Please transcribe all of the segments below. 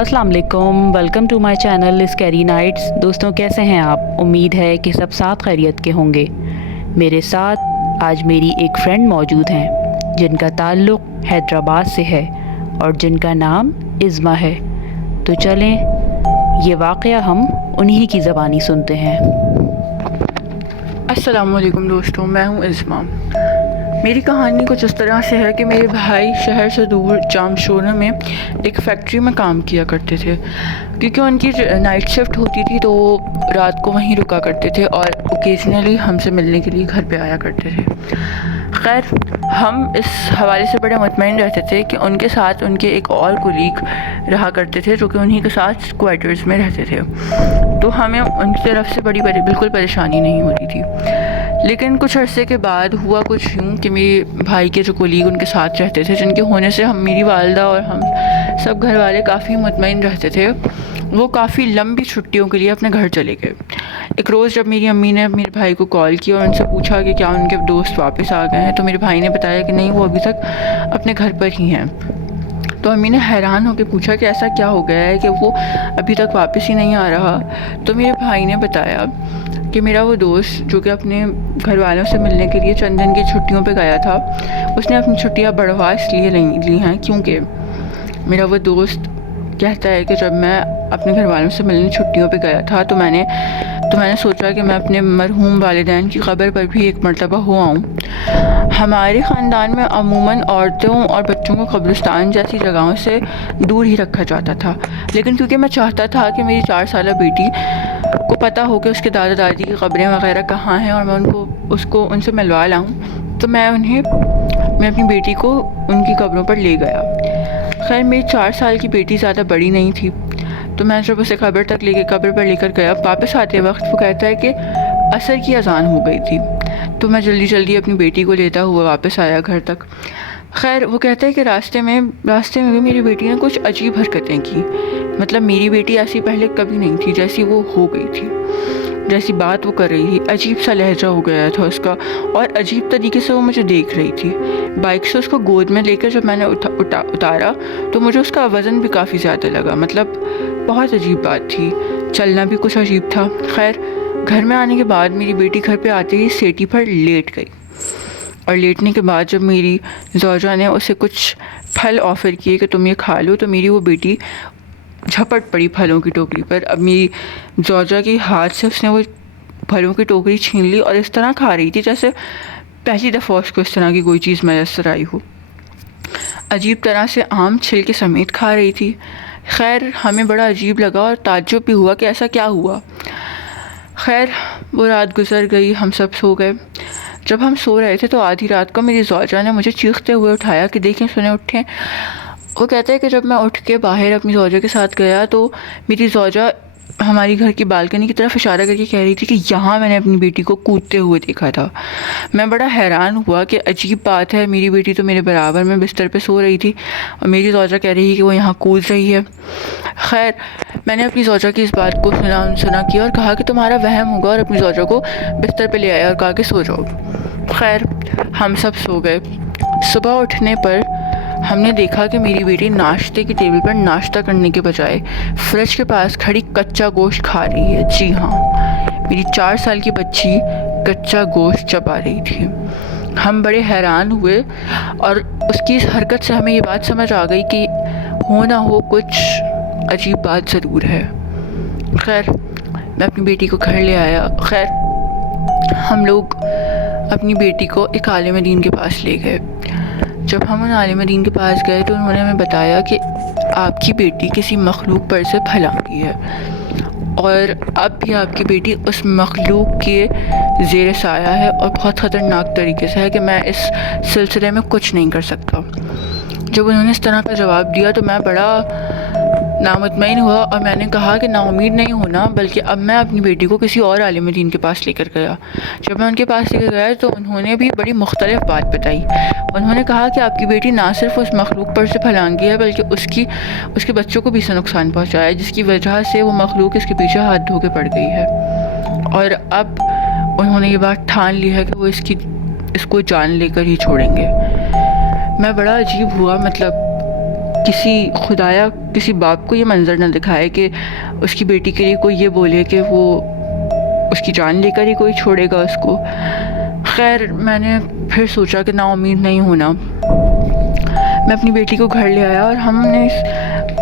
अस्सलाम वालेकुम, welcome to my channel scary nights. दोस्तों, कैसे हैं आप? उम्मीद है कि सब साथ खैरियत के होंगे। मेरे साथ आज मेरी एक फ्रेंड मौजूद हैं जिनका ताल्लुक़ हैदराबाद से है और जिनका नाम इज़्मा है। तो चलें ये वाक़या हम उन्हीं की ज़बानी सुनते हैं। अस्सलाम वालेकुम दोस्तों, मैं हूँ इज़्मा। मेरी कहानी कुछ इस तरह से है कि मेरे भाई शहर से दूर जामशोरा में एक फैक्ट्री में काम किया करते थे। क्योंकि उनकी नाइट शिफ्ट होती थी तो वो रात को वहीं रुका करते थे और ओकेजनली हमसे मिलने के लिए घर पे आया करते थे। खैर, हम इस हवाले से बड़े मुतमईन रहते थे कि उनके साथ उनके एक और कोलीग रहा करते थे जो कि उन्हीं के साथ क्वार्टर्स में रहते थे, तो हमें उनकी तरफ से बिल्कुल परेशानी नहीं होती थी। लेकिन कुछ अरसे के बाद हुआ कुछ यूँ कि मेरे भाई के जो कोलीग उनके साथ रहते थे, जिनके होने से मेरी वालदा और हम सब घर वाले काफ़ी मुतमईन रहते थे, वो काफ़ी लंबी छुट्टियों के लिए अपने घर चले गए। एक रोज़ जब मेरी अम्मी ने मेरे भाई को कॉल किया और उनसे पूछा कि क्या उनके दोस्त वापस आ गए हैं, तो मेरे भाई ने बताया कि नहीं, वो अभी तक अपने घर पर ही हैं। तो अम्मी ने हैरान होकर पूछा कि ऐसा क्या हो गया है कि वो अभी तक वापस ही नहीं आ रहा। तो मेरे भाई ने बताया कि मेरा वो दोस्त जो कि अपने घर वालों से मिलने के लिए चंद दिन की छुट्टियों पे गया था, उसने अपनी छुट्टियां बढ़वा इसलिए ली हैं क्योंकि मेरा वो दोस्त कहता है कि जब मैं अपने घर वालों से मिलने छुट्टियों पे गया था तो मैंने सोचा कि मैं अपने मरहूम वालिदैन की क़ब्र पर भी एक मरतबा हो आऊँ। हमारे ख़ानदान में अमूमन औरतों और बच्चों को कब्रिस्तान जैसी जगहों से दूर ही रखा जाता था, लेकिन क्योंकि मैं चाहता था कि मेरी 4 साला बेटी को पता हो कि उसके दादा दादी की क़ब्रें वग़ैरह कहाँ हैं और मैं उनसे मिलवा लाऊँ, तो मैं अपनी बेटी को उनकी क़ब्रों पर ले गया। खैर, मेरी 4 साल की बेटी ज़्यादा बड़ी नहीं थी, तो मैं जब उसे क़ब्र पर लेकर गया, वापस आते वक्त वो कहता है कि असर की अज़ान हो गई थी। तो मैं जल्दी अपनी बेटी को लेता हुआ वापस आया घर तक। खैर, वो कहता है कि रास्ते में भी मेरी बेटी ने कुछ अजीब हरकतें की। मतलब मेरी बेटी ऐसी पहले कभी नहीं थी जैसी वो हो गई थी, जैसी बात वो कर रही थी। अजीब सा लहजा हो गया था उसका और अजीब तरीके से वो मुझे देख रही थी। बाइक से उसको गोद में लेकर जब मैंने उतारा तो मुझे उसका वज़न भी काफ़ी ज़्यादा लगा। मतलब बहुत अजीब बात थी, चलना भी कुछ अजीब था। खैर, घर में आने के बाद मेरी बेटी घर पे आते ही सेटी पर लेट गई और लेटने के बाद जब मेरी ज़ौजा ने उसे कुछ फल ऑफ़र किए कि तुम ये खा लो, तो मेरी वो बेटी झपट पड़ी फलों की टोकरी पर। अब मेरी ज़ौजा के हाथ से उसने वो फलों की टोकरी छीन ली और इस तरह खा रही थी जैसे पहली दफ़ा उसको इस तरह की कोई चीज़ मैसर आई हो। अजीब तरह से आम छिलके समेत खा रही थी। खैर, हमें बड़ा अजीब लगा और ताज्जुब भी हुआ कि ऐसा क्या हुआ। खैर, वो रात गुजर गई, हम सब सो गए। जब हम सो रहे थे तो आधी रात को मेरी ज़ौजा ने मुझे चीखते हुए उठाया कि देखें, सुने, उठें। वो कहते हैं कि जब मैं उठ के बाहर अपनी ज़ौजा के साथ गया तो मेरी ज़ौजा हमारी घर की बालकनी की तरफ इशारा करके कह रही थी कि यहाँ मैंने अपनी बेटी को कूदते हुए देखा था। मैं बड़ा हैरान हुआ कि अजीब बात है, मेरी बेटी तो मेरे बराबर में बिस्तर पे सो रही थी और मेरी ज़ौजा कह रही है कि वो यहाँ कूद रही है। खैर, मैंने अपनी ज़ौजा की इस बात को सुना किया और कहा कि तुम्हारा वहम होगा, और अपनी ज़ौजा को बिस्तर पर ले आया और कहा कि सो जाओ। खैर, हम सब सो गए। सुबह उठने पर हमने देखा कि मेरी बेटी नाश्ते की टेबल पर नाश्ता करने के बजाय फ्रिज के पास खड़ी कच्चा गोश्त खा रही है। जी हाँ, मेरी 4 साल की बच्ची कच्चा गोश्त चबा रही थी। हम बड़े हैरान हुए और उसकी इस हरकत से हमें ये बात समझ आ गई कि हो ना हो कुछ अजीब बात ज़रूर है। खैर, मैं अपनी बेटी को घर ले आया। खैर, हम लोग अपनी बेटी को एक आलिम दीन के पास ले गए। जब हम उन आलिम दीन के पास गए तो उन्होंने हमें बताया कि आपकी बेटी किसी मखलूक पर से फलांगी है और अब भी आपकी बेटी उस मखलूक के ज़ेर साया है और बहुत ख़तरनाक तरीके से है कि मैं इस सिलसिले में कुछ नहीं कर सकता। जब उन्होंने इस तरह का जवाब दिया तो मैं बड़ा नामुतमईन हुआ और मैंने कहा कि नाउमीद नहीं होना, बल्कि अब मैं अपनी बेटी को किसी और आलिम दीन के पास लेकर गया। जब मैं उनके पास लेकर गया तो उन्होंने भी बड़ी मुख्तलिफ बात बताई। उन्होंने कहा कि आपकी बेटी ना सिर्फ उस मखलूक पर से फलांगी है बल्कि उसके बच्चों को भी इससे नुकसान पहुँचाया है, जिसकी वजह से वो मखलूक इसके पीछे हाथ धो के पड़ गई है। और अब उन्होंने ये बात ठान ली है कि वो इसको जान लेकर ही छोड़ेंगे। मैं बड़ा अजीब हुआ। मतलब خدایا کسی باپ کو یہ منظر نہ دکھائے کہ اس کی بیٹی کے لیے کوئی یہ بولے کہ وہ اس کی جان لے کر ہی کوئی چھوڑے گا اس کو. خیر میں نے پھر سوچا کہ نا امید نہیں ہونا. میں اپنی بیٹی کو گھر لے آیا اور ہم نے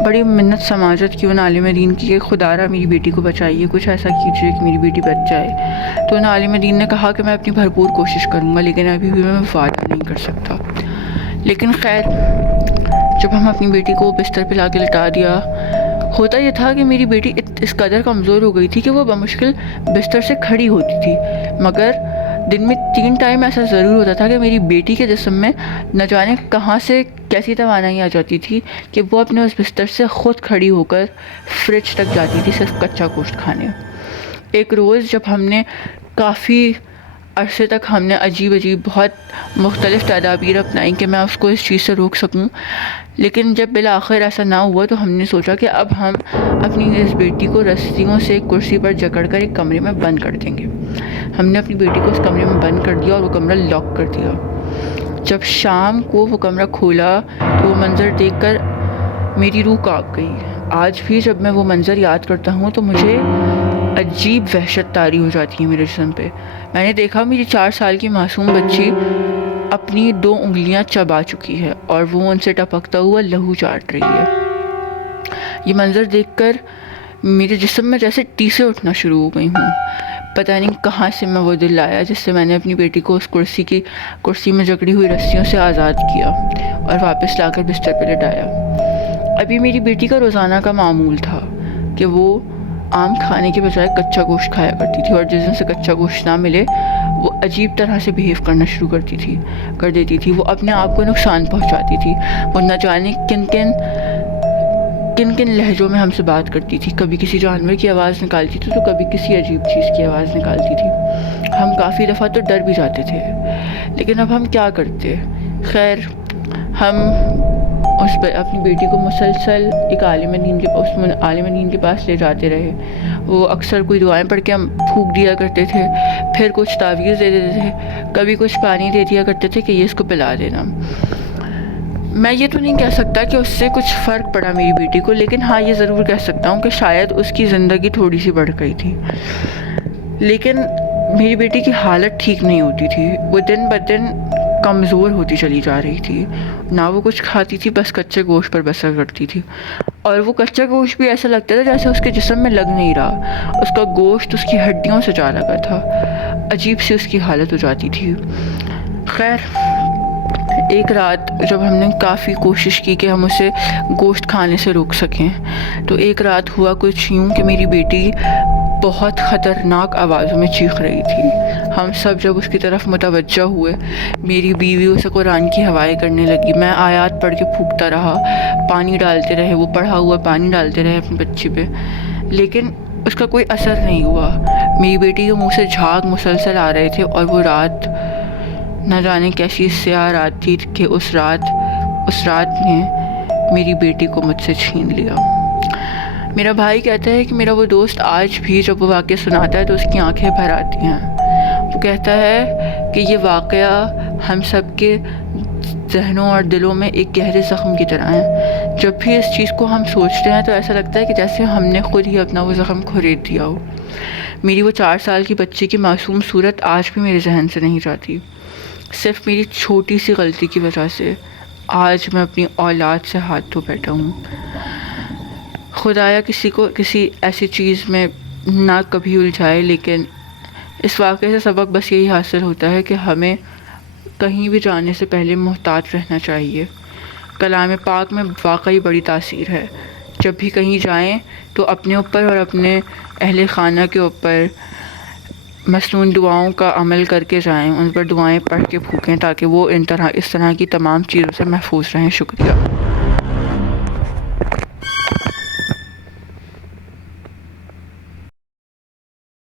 بڑی منت سماجت کی ان عالم دین کی کہ خدا را میری بیٹی کو بچائیے, کچھ ایسا کیجیے کہ میری بیٹی بچ جائے. تو ان عالم دین نے کہا کہ میں اپنی بھرپور کوشش کروں گا, لیکن ابھی بھی میں وعدہ نہیں کر سکتا. لیکن خیر جب ہم اپنی بیٹی کو بستر پہ لا کے لٹا دیا, ہوتا یہ تھا کہ میری بیٹی اس قدر کمزور ہو گئی تھی کہ وہ بمشکل بستر سے کھڑی ہوتی تھی, مگر دن میں 3 ٹائم ایسا ضرور ہوتا تھا کہ میری بیٹی کے جسم میں نہ جانے کہاں سے کیسی توانائی آ جاتی تھی کہ وہ اپنے اس بستر سے خود کھڑی ہو کر فریج تک جاتی تھی صرف کچا گوشت کھانے. ایک روز جب ہم نے کافی عرصے تک ہم نے عجیب بہت مختلف تدابیر اپنائی کہ میں اس کو اس چیز سے روک سکوں, لیکن جب بالآخر ایسا نہ ہوا تو ہم نے سوچا کہ اب ہم اپنی اس بیٹی کو رسیوں سے ایک کرسی پر جکڑ کر ایک کمرے میں بند کر دیں گے. ہم نے اپنی بیٹی کو اس کمرے میں بند کر دیا اور وہ کمرہ لاک کر دیا. جب شام کو وہ کمرہ کھولا تو وہ منظر دیکھ کر میری روح کانپ گئی. آج بھی جب میں وہ منظر یاد کرتا ہوں تو مجھے عجیب وحشت طاری ہو جاتی ہے میرے جسم پہ. میں نے دیکھا میری 4 سال کی معصوم بچی اپنی 2 انگلیاں چبا چکی ہے اور وہ ان سے ٹپکتا ہوا لہو چاٹ رہی ہے. یہ منظر دیکھ کر میرے جسم میں جیسے ٹیسیں اٹھنا شروع ہو گئی ہوں. پتہ نہیں کہاں سے میں وہ دل لایا جس سے میں نے اپنی بیٹی کو اس کرسی میں جکڑی ہوئی رسیوں سے آزاد کیا اور واپس لا کر بستر پہ لٹایا. ابھی میری بیٹی کا روزانہ کا معمول تھا کہ وہ عام کھانے کے بجائے کچا گوشت کھایا کرتی تھی, اور جس دن سے کچا گوشت نہ ملے وہ عجیب طرح سے بیہیو کرنا شروع کر دیتی تھی. وہ اپنے آپ کو نقصان پہنچاتی تھی. وہ نہ جانے کن کن لہجوں میں ہم سے بات کرتی تھی. کبھی کسی جانور کی آواز نکالتی تھی تو کبھی کسی عجیب چیز کی آواز نکالتی تھی. ہم کافی دفعہ تو ڈر بھی جاتے تھے, لیکن اب ہم کیا کرتے. خیر ہم اپنی بیٹی کو مسلسل ایک عالم دین کے پاس لے جاتے رہے. وہ اکثر کوئی دعائیں پڑھ کے ہم پھونک دیا کرتے تھے, پھر کچھ تعویذ دے دیتے تھے, کبھی کچھ پانی دے دیا کرتے تھے کہ یہ اس کو پلا دینا. میں یہ تو نہیں کہہ سکتا کہ اس سے کچھ فرق پڑا میری بیٹی کو, لیکن ہاں یہ ضرور کہہ سکتا ہوں کہ شاید اس کی زندگی تھوڑی سی بڑھ گئی تھی. لیکن میری بیٹی کی حالت ٹھیک نہیں ہوتی تھی. وہ دن بدن کمزور ہوتی چلی جا رہی تھی. نہ وہ کچھ کھاتی تھی, بس کچے گوشت پر بسر کرتی تھی, اور وہ کچا گوشت بھی ایسا لگتا تھا جیسے اس کے جسم میں لگ نہیں رہا. اس کا گوشت اس کی ہڈیوں سے جا لگا تھا. عجیب سی اس کی حالت ہو جاتی تھی. خیر ایک رات جب ہم نے کافی کوشش کی کہ ہم اسے گوشت کھانے سے روک سکیں, تو ایک رات ہوا کچھ یوں کہ میری بیٹی بہت خطرناک آوازوں میں چیخ رہی تھی. ہم سب جب اس کی طرف متوجہ ہوئے, میری بیوی اسے قرآن کی ہوائیں کرنے لگی. میں آیات پڑھ کے پھونکتا رہا, پانی ڈالتے رہے, وہ پڑھا ہوا پانی ڈالتے رہے اپنی بچی پہ, لیکن اس کا کوئی اثر نہیں ہوا. میری بیٹی کے منہ سے جھاگ مسلسل آ رہے تھے, اور وہ رات نہ جانے کیسی سیاہ رات تھی کہ اس رات نے میری بیٹی کو مجھ سے چھین لیا. میرا بھائی کہتا ہے کہ میرا وہ دوست آج بھی جب وہ واقعہ سناتا ہے تو اس کی آنکھیں بھر آتی ہیں. وہ کہتا ہے کہ یہ واقعہ ہم سب کے ذہنوں اور دلوں میں ایک گہرے زخم کی طرح ہے. جب بھی اس چیز کو ہم سوچتے ہیں تو ایسا لگتا ہے کہ جیسے ہم نے خود ہی اپنا وہ زخم کھرید دیا ہو. میری وہ 4 سال کی بچی کی معصوم صورت آج بھی میرے ذہن سے نہیں جاتی. صرف میری چھوٹی سی غلطی کی وجہ سے آج میں اپنی اولاد سے ہاتھ دھو بیٹھا ہوں. خدایا کسی کو کسی ایسی چیز میں نہ کبھی الجھائے, لیکن اس واقعے سے سبق بس یہی حاصل ہوتا ہے کہ ہمیں کہیں بھی جانے سے پہلے محتاط رہنا چاہیے. کلام پاک میں واقعی بڑی تاثیر ہے. جب بھی کہیں جائیں تو اپنے اوپر اور اپنے اہل خانہ کے اوپر مسنون دعاؤں کا عمل کر کے جائیں, ان پر دعائیں پڑھ کے پھونکیں تاکہ وہ اس طرح کی تمام چیزوں سے محفوظ رہیں. شکریہ.